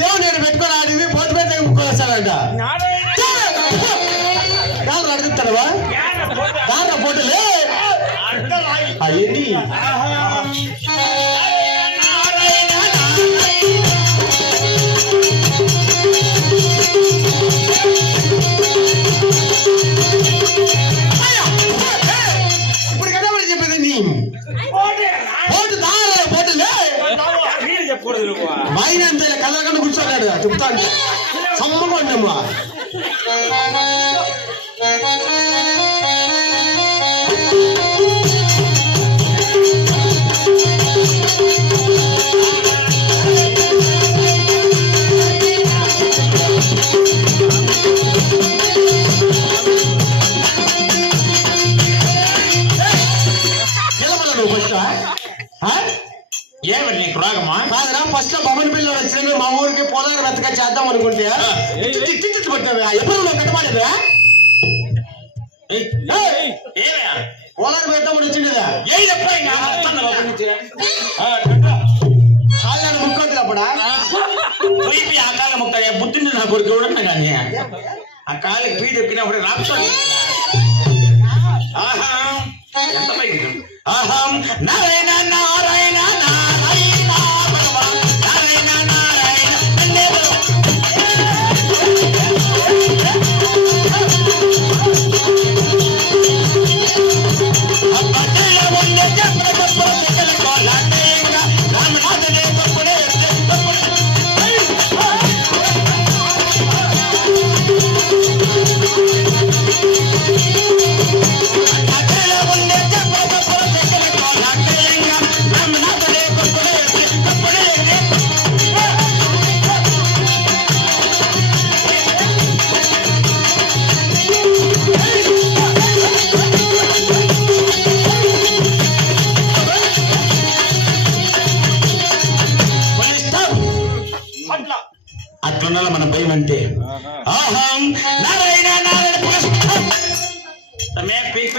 దేవుని పెట్టుకొని ఆడివి పోతు పెద్ద ముక్కలు వస్తాడంట అడుగుతాడవా దాంట్లో పోటీలే అవన్నీ ఇప్పుడు కదా మరి చెప్పేది నీ పోటు దాని పోటీలే మైన అంతే కళ్ళకుండా కూర్చోలేడు చెప్తాను సమ్మగా ఉండమ్మా ఏమి నీకు రాగమా కాదురా ఫస్ట్ బొమ్మల పిల్లలు వచ్చిన మా ఊరికి పొలాలు వెతక చేద్దాం అనుకుంటే పట్టావా ఎప్పుడు కట్టమాలేదా పొలాలు పెడతామని వచ్చిండదా కాళ్ళ ముక్కొద్దు అప్పుడా పోయి ఆ కాళ్ళ ముక్క బుద్ధింది నా కొడుకు కూడా కానీ ఆ కాళ్ళకి పీడి ఎక్కినప్పుడు రాక్ష అహం నారాయణ నారాయణ నారాయణ నారాయణ నారాయణ రామనాథనే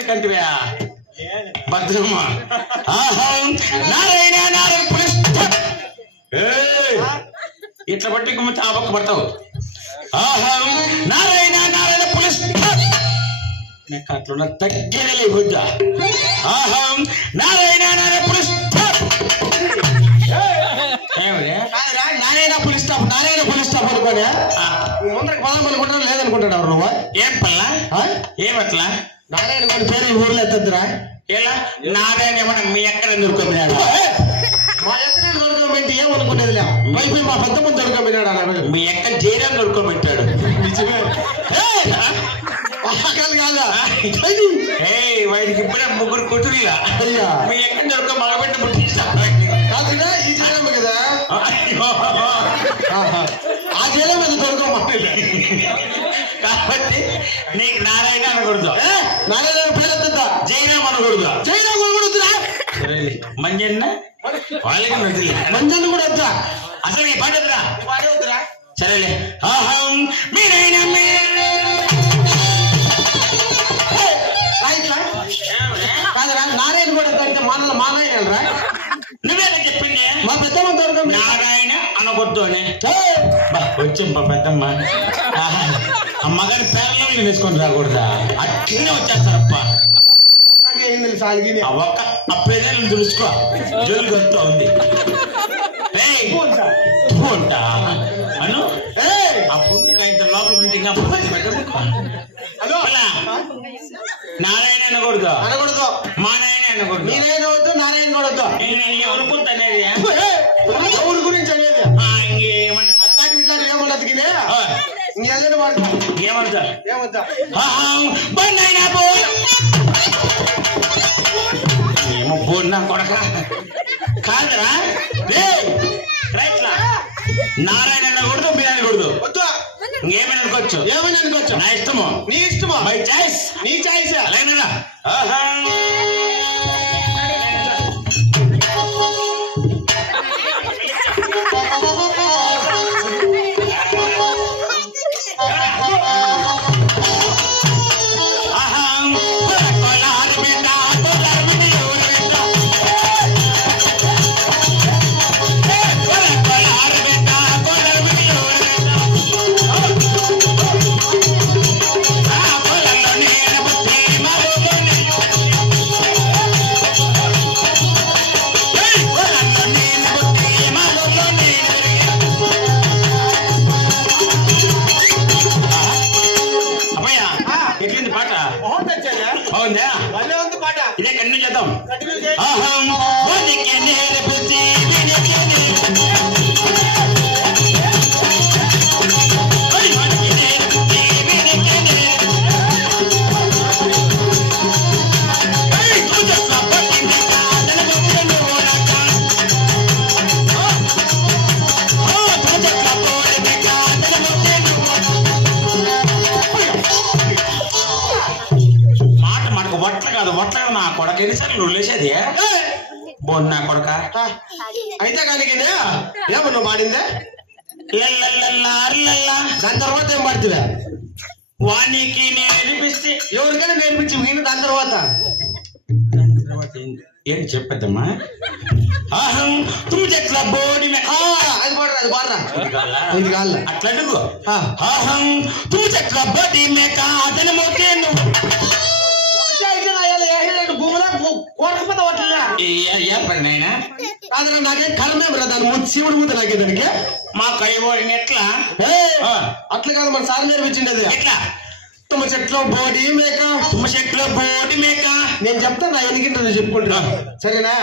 కంటివా భద్రమ్మ అహం నారాయణ నారాయణ పులిష్ట ఇట్లా బట్టి గుమ్మ తాపక్క పడతావు అహం నారాయణ నారాయణ పులిష్ట నీకు అట్లున్న తగ్గేదే బుద్ధ అహం నారాయణ నారాయణ పులిష్ట నారాయణ పులిస్ స్టాప్ నారాయణ పులిస్ స్టాప్ అనుకోనే ముందరికి పదం అనుకుంటాను లేదనుకుంటాడు ఎవరు నువ్వు ఏం పల్లా ఏమట్లా నారాయణ కొన్ని పేరు ఈ ఊర్లో ఎత్తద్దురా ఎలా నారాయణ ఏమన్నా మీ ఎక్కడ దొరుకుతున్నాడు మా ఎక్కడ దొరకబెట్టి ఏమనుకునేది లే వైపు మా పెద్ద ముందు దొరకబెట్టాడు అన్న మీ ఎక్కడ జైలు దొరుకోబెట్టాడు నిజమే కాదా వాడికి ఇప్పుడే ముగ్గురు కూతురుగా అయ్యా మీ ఎక్కడ దొరక మగబెట్ట పుట్టిస్తాడు కాదురా ఈ జైలమ్మ కదా ఆ జైలు మీద దొరకమ్మా కాబట్టి నీకు నారాయణ అనకూడదు నారాయణ పేరు ఎత్తుందా జైరామ్ అనకూడదు జైరామ్ కూడా వద్దురా మంజన్న వాళ్ళకి వద్దులే మంజన్న కూడా వద్దా అసలు నీ పాట వద్దురా పాడే వద్దురా సరేలే అహం మీరైనా కాదురా నారాయణ కూడా అంటే మానల మానాయన రా నువ్వేనా చెప్పింది మా పెద్దమ్మ దొరకం నారాయణ అనకూడదు అని వచ్చాం మా పెద్దమ్మ అమ్మగారి పేర్లను వేసుకొని రాకూడదా అట్లనే వచ్చేస్తారప్ప ఆ ఒక్క ఆ పేర్లను తెలుసుకో జోలు వస్తూ ఉంది ఉంటా అను ఆ పుట్టుక ఇంత లోపల ఉంటే ఇంకా హలో నారాయణ అనకూడదు అనకూడదు మా నాయన అనకూడదు మీరైనా వద్దు నారాయణ కూడా వద్దు నేను అనుకుంటానేది ఊరి గురించి అనేది ఇంకేమన్నా అట్లాంటి ఇట్లాంటి ఏమన్నది ఇంకెళ్ళని వాడు ఏమంటా ఏమొద్దా ఏమో బోన్నా కొడక కాదురా రైట్లా నారాయణ అనకూడదు మీరు అనకూడదు వద్దు ఇంకేమైనా అనుకోవచ్చు ఏమని అనుకోవచ్చు నా ఇష్టము నీ ఇష్టమా మై చాయిస్ నీ చాయిస్ అలాగేనా బాగుందా ఇదే కన్ను చేద్దాం అహం వదికే నేర్పుచి వినికి ఒట్ల నా కొడక ఎన్నిసార్లు నువ్వు లేచేది బోన్ నా కొడక అయితే కానీ ఏమో నువ్వు పాడిందే దాని తర్వాత ఏం పాడుతువా వానికి నేను వినిపిస్తే ఎవరికైనా నేర్పించి నేను దాని తర్వాత ఏంటి చెప్పద్దమ్మా అహం తుమ్ చెట్ల బోడి అది పాడరా అది పాడరా ఇది కాదు అట్లా అడుగు అహం తుమ్ చెట్ల బోడి మే కాదని మోకే నువ్వు నాకేం కలమేం రా దాని శివుడు ముద్ద నాకే దానికి మా కైబోడిని ఎట్లా అట్లా కాదు మన సార్ నేర్పించిండేది ఎట్లా తుమ్మ చెట్లో బోడి మేక తుమ్మ చెట్లో బోడి మేక నేను చెప్తా నా ఎనికింటో చెప్పుకుంటా సరేనా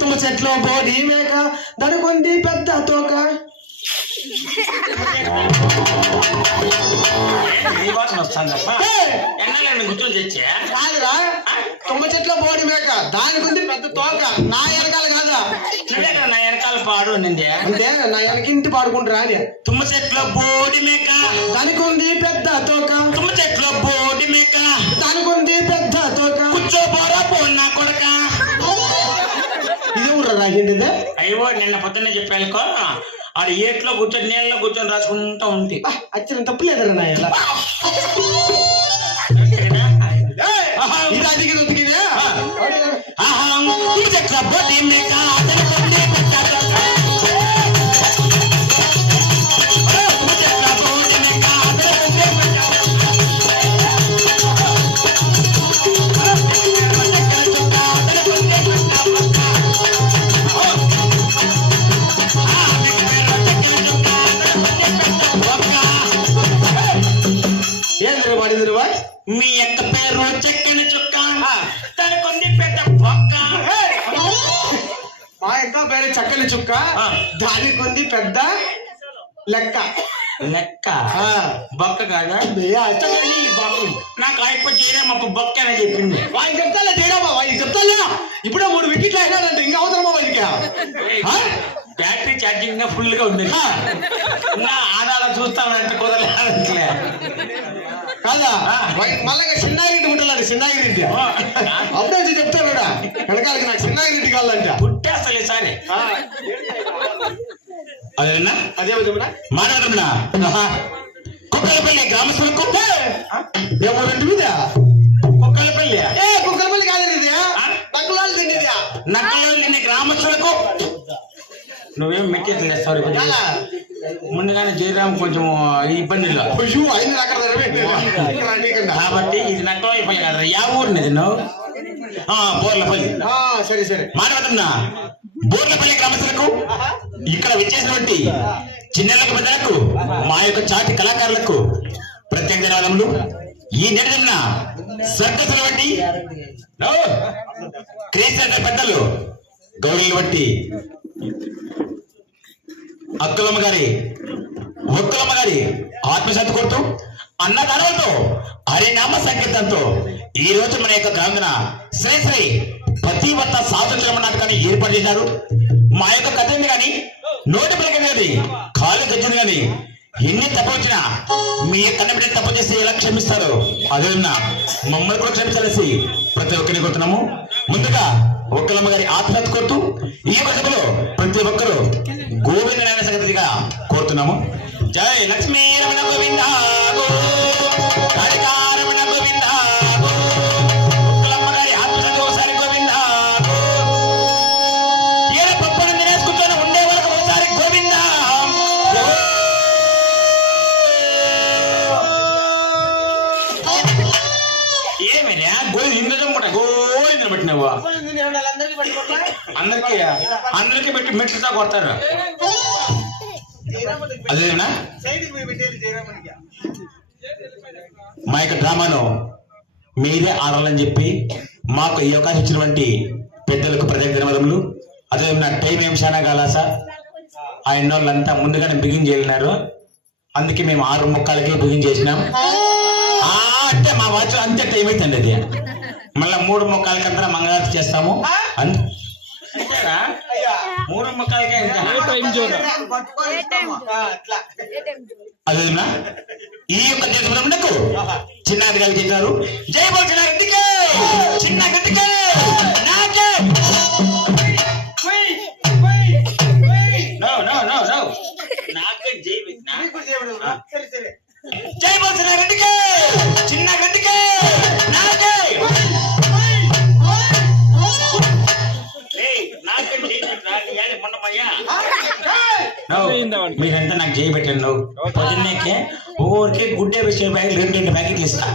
తుమ్మ చెట్లో బోడి మేక దానికి ఉంది పెద్ద తోక గుర్తులు తెచ్చా కాదురా తుమ్మ చెట్లో బోడి మేక దానికి ఉంది పెద్ద తోక నా వెనకాల కాదా నా వెనకాల పాడు నిందే అంటే నా వెనకింటి పాడుకుంటారా అని తుమ్మ చెట్లో బోడి మేక దానికి ఉంది పెద్ద తోక తుమ్మ చెట్లో బోడి మేక దానికి ఉంది పెద్ద తోక కూర్చోబోరా పోన్నా కొడక ఇది ఊర్రా రాగిండిదే అయ్యో నిన్న పొద్దున్నే చెప్పానుకో ఆడ ఏట్లో కూర్చొని నీళ్ళలో కూర్చొని రాసుకుంటా ఉంది అచ్చిన తప్పు లేదరా నా ఇలా ఇది అది మీ యొక్క పేరు చక్కని చుక్క తనకుంది పెద్ద బొక్క. మా యొక్క పేరు చక్కని చుక్క, ఆ. దానికి ఉంది పెద్ద లెక్క. లెక్క ఆ. బొక్క కాదా? అష్టమని బాబు నాకు అయిపోయి చేయడం అప్పుడు బొక్క అని చెప్పింది. వాడికి చెప్తాలే చేయడమ్మా, వాడికి చెప్తాలే. ఇప్పుడే 3 వికెట్లు అయినాడంటే ఇంకా అవసరమా వాడికి? బ్యాటరీ ఛార్జింగ్ ఫుల్ గా ఉంది. నా ఆధార చూస్తానంటే కుదరలే కాదా? మళ్ళీ చిన్నాగిరెడ్డి ఉంటాడు, చిన్నాగిరెడ్డి అప్పుడే వచ్చి చెప్తాను కూడా వెనకాలకి నాకు చిన్నాగిరెడ్డి కావాలంట. పుట్టేస్తలే సరే అదేనా అదే విధమునా మాట్లాడుతున్నా. కుక్కలపల్లి గ్రామస్తులకు ఎవరంటే మీద కుక్కలపల్లి కుక్కలపల్లి కాదు ఇది, నక్కులాలు తిండిది. నక్కలో నిన్న గ్రామస్తులకు నువ్వేం మెట్టేది సారీ ముందుగానే జయరాం కొంచెం ఇబ్బందిలో అయింది అక్కడ కాబట్టి ఇది నక్కలపల్లి కదా. యా ఊరినది నువ్వు? బోర్లపల్లి. సరే సరే మాట్లాడుతున్నా. బోర్లపల్లి గ్రామస్తులకు ఇక్కడ విచ్చేసినటువంటి చిన్నలకు పెద్దలకు మా యొక్క చాటి కళాకారులకు ప్రత్యేక ధన్యవాదములు. ఈ నెల సర్కసులు బట్టి క్రీస్తు పెద్దలు గౌరీలు బట్టి అక్కలమ్మ గారి ఒక్కలమ్మ గారి ఆత్మశాంతి కొడుతూ అన్నదానాలతో హరినామ సంకీర్తనతో ఈ రోజు మన యొక్క గ్రామీణ శ్రీ శ్రీ పతివర్త స్వాతంత్ర్య నాటకాన్ని ఏర్పాటు చేశారు. మా యొక్క కథని కానీ నోటి పలికింది కానీ కాలు గజ్జింది కానీ ఎన్ని తప్పు వచ్చినా మీ కన్న బిడ్డ తప్పు చేసి ఎలా క్షమిస్తారు అదేవిధంగా మమ్మల్ని కూడా క్షమించాల్సి ప్రతి ఒక్కరిని కోరుతున్నాము. ముందుగా ఒక్కలమ్మ గారి ఆత్మహత్య కోరుతూ ఈ యొక్క సభలో ప్రతి ఒక్కరూ గోవింద నాయన సంగతిగా కోరుతున్నాము. జై లక్ష్మీ రమణ గోవింద రమణ గోవింద ఒక్కలమ్మ గారి ఆత్మహత్య ఒకసారి గోవింద ఏడ పప్పని తినేసుకుంటాను ఉండే వరకు ఒకసారి గోవింద. ఏమైనా గోవింద ఇంద్రం కూడా గోవిందని పెట్టినావు అందరికీ పెట్టి మెట్లతో కొడతారు. అదేనా మా యొక్క డ్రామాను మీరే ఆడాలని చెప్పి మాకు ఈ అవకాశం ఇచ్చినటువంటి పెద్దలకు ప్రత్యేక ధన్యవాదములు. అదేవిధంగా టైం ఏం చాలా కాలా సార్, ఆయన వాళ్ళంతా ముందుగానే బిగిన్ చేయలేనారు. అందుకే మేము 6 ముక్కలకి బిగిన్ చేసినాం. అంటే మా వాచ్ అంతే టైం అవుతుంది. అది మళ్ళీ 3 ముక్కలకంతా మంగళారతి చేస్తాము. అంతేనా? 3 ముక్కలకే అదేనా ఈ యొక్క దేశంకు చిన్నారి గారు చేశారు. జై బోల్ చిన్నారెడ్డికి చిన్న గడ్డికి నాకే నాకే జై బోల్ చిన్నారెడ్డికి చిన్న గడ్డికి నాకే మీరంతా నాకు చేయి పెట్టండి. నువ్వు పొద్దున్నేకే ఊరికే గుడ్డే బిస్కెట్ ప్యాకెట్ 2 ప్యాకెట్లు ఇస్తా.